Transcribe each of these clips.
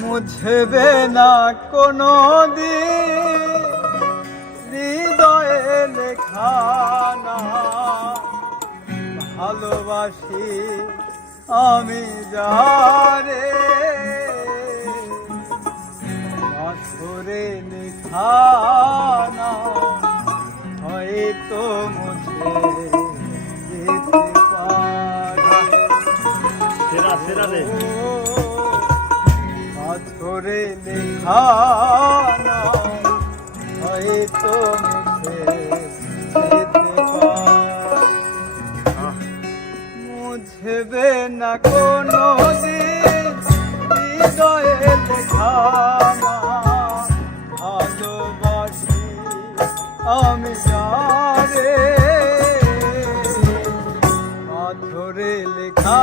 মুছবে না কোনো দিন হৃদয়ে লেখা না ভালোবাসি আমি যারে। পাথরে লেখা না হয়তো মুছে যেতে পারে। সেরা সেরা রে। পাথরে লেখা হয়তো পারে। না কোনো দিন ভালোবাসি আমি যারে পাথরে লেখা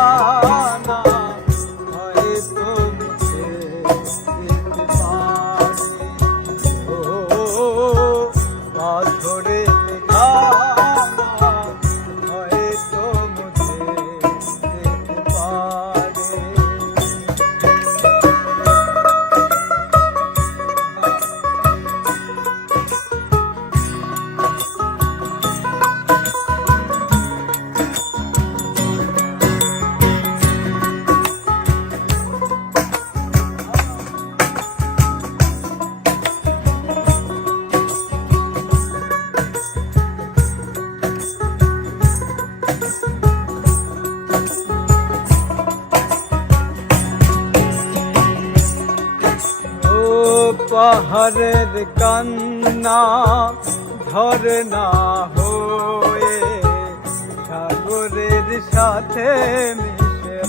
পাহাড়ের কান্না ধরে না হয়ে সাগরের সাথে মিশে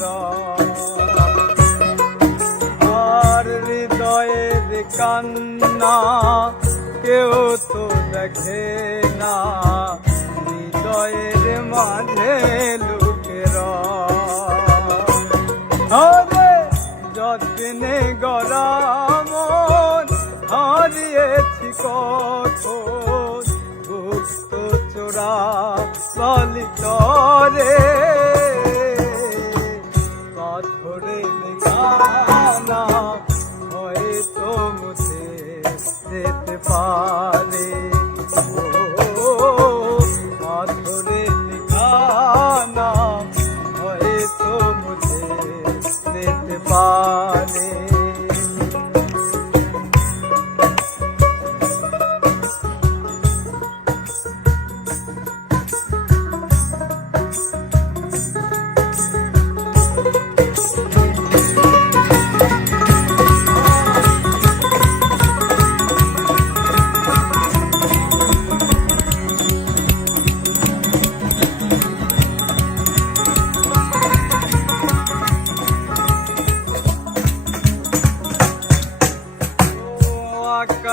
আর হৃদয়ের কান্না কেউ তো দেখে না, হৃদয়ের মাঝে লুকের যত্নে গরাম হারিয়েছি কখন গুপ্ত চোরা সলিতরে পাথরে লেখানা হয়তো মুছে যেতে পারে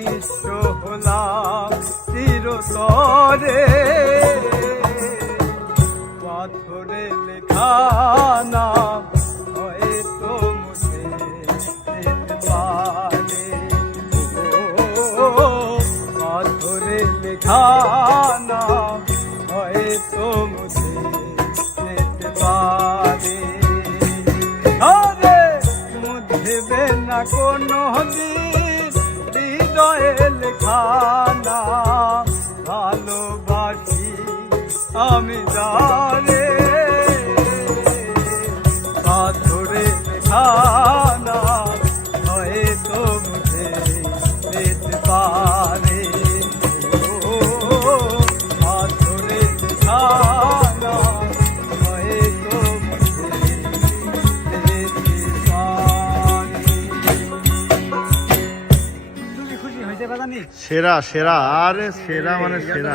নিঃস্ব হলাম চিরতরে পাথরে লেখা না হয়তো মুছে যেতে পারে। পাথরে লেখা না হয়তো মুছে যেতে পারে। মুছবে না কোনো দিন। হৃদয়ে লেখা না ভালোবাসি আমি জানে সেরা সেরা আরে সেরা মানে সেরা।